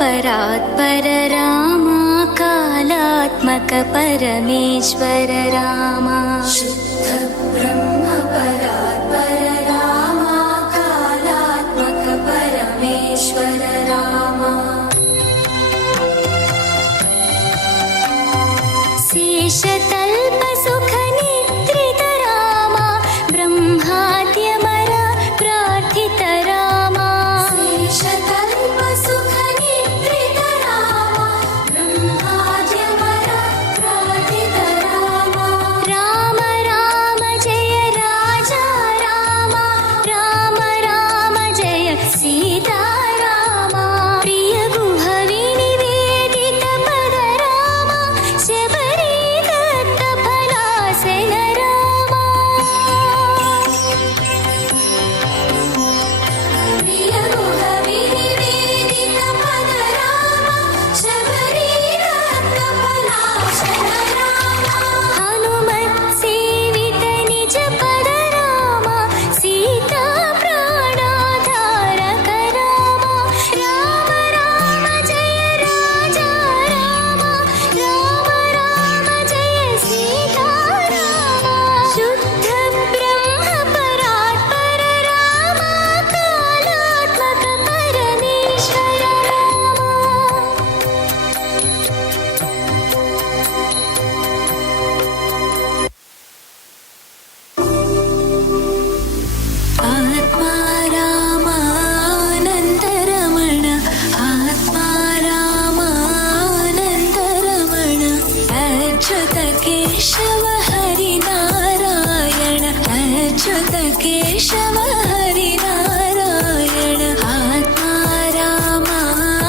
परात्पर रामा कालात्मक परमेश्वर रामा शुद्ध ब्रह्म परात्पर रामा कालात्मक परमेश्वर रामा शेषतल्प सुख निद्रित रामा ब्रह्माद्यमर प्रार्थित रामा शेषतल्प सुख निद्रित रामा ब्रह्माद्यमर प्रार्थित रामा राम राम जय राजा रामा राम राम जय सीता रामा प्रिय गुह विनिवेदित पद रामा शबरी दत्त फलासन रामा प्रिय गुह विनिवेदित पद रामा शबरी दत्त फलासन रामा हनुमत् सेवित निज पद रामा सीता प्राणाधारक रामा राम राम जय राजा रामा राम राम जय सीता रामा शुद्ध ब्रह्म परात्पर रामा कालात्मक परमेश्वर रामा आत्मा रामानन्दरमण आत्मा रामानन्दरमण अच्युत केशव हरिनारायण अच्युत केशव हरिनारायण आत्मा रामानन्दरमण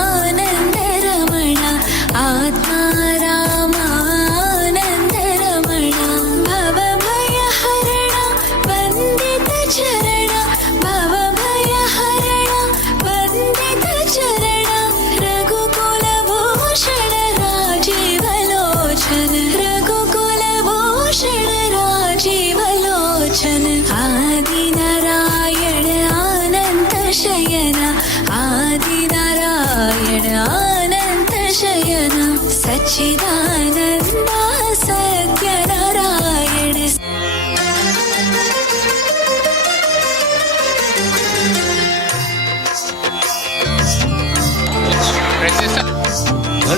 आत्मा रामानन्दरमण भवभयहरण वन्दित चरण भवभयहरण वन्दित चरण रघुकुलभूषण राजीवलोचन रघुकुलभूषण राजीवलोचन आदिनारायण अनन्त शयन आदिनारायण अनन्त शयन सच्चिदानन्द सत्यनारायण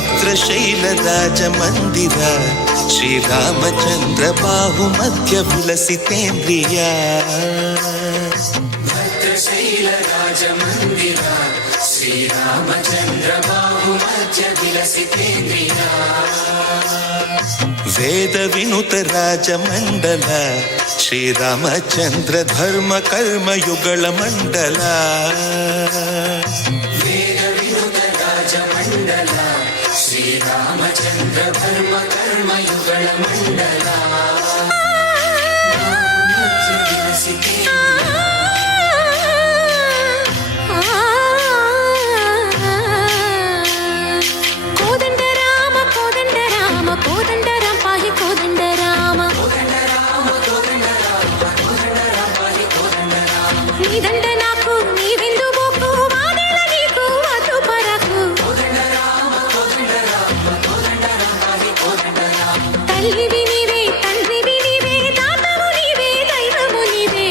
ಭದ್ರಶೈಲರಾಜ ಮಂದಿರ ಶ್ರೀರಾಮಚಂದ್ರ ಬಾಹು ಮಧ್ಯ ವಿಲಸಿತೇಂದ್ರಿಯ ಭದ್ರಶೈಲರಾಜ ಮಂದಿರ ಶ್ರೀರಾಮಚಂದ್ರ ಬಾಹು ಮಧ್ಯ ವಿಲಸಿತೇಂದ್ರಿಯ ವೇದ ವಿನುತ ರಾಜ ಮಂಡಲ ಶ್ರೀರಾಮಚಂದ್ರ ಧರ್ಮ ಕರ್ಮ ಯುಗಳ ಮಂಡಲ ವೇದ ವಿನುತ ರಾಜ ಮಂಡಲ ಶ್ರೀರಾಮಚಂದ್ರ ಧರ್ಮ ಕರ್ಮ ಯುಗಳ ಮಂಡಲ ಮಧ್ಯ ವಿಲಸಿತೇಂದ್ರಿಯ కోదండ రామ కోదండ రామ కోదండ రామ పాహి కోదండ రామ నీ దండ నాకు నీ విందు బోకు వాదేల నీకు అటు పరకు తల్లివి నీవే తండ్రివి నీవే దాతవు నీవే దైవము నీవే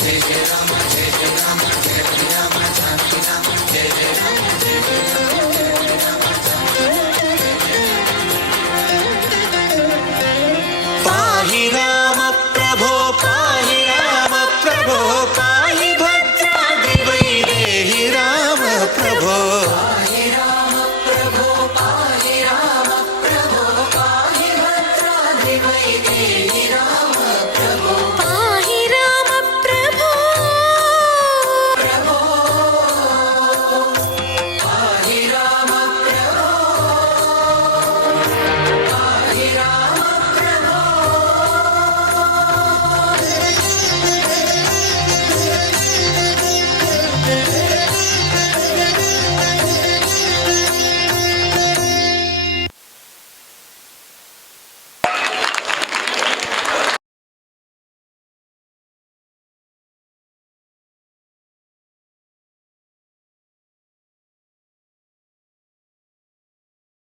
జయ జయ రామ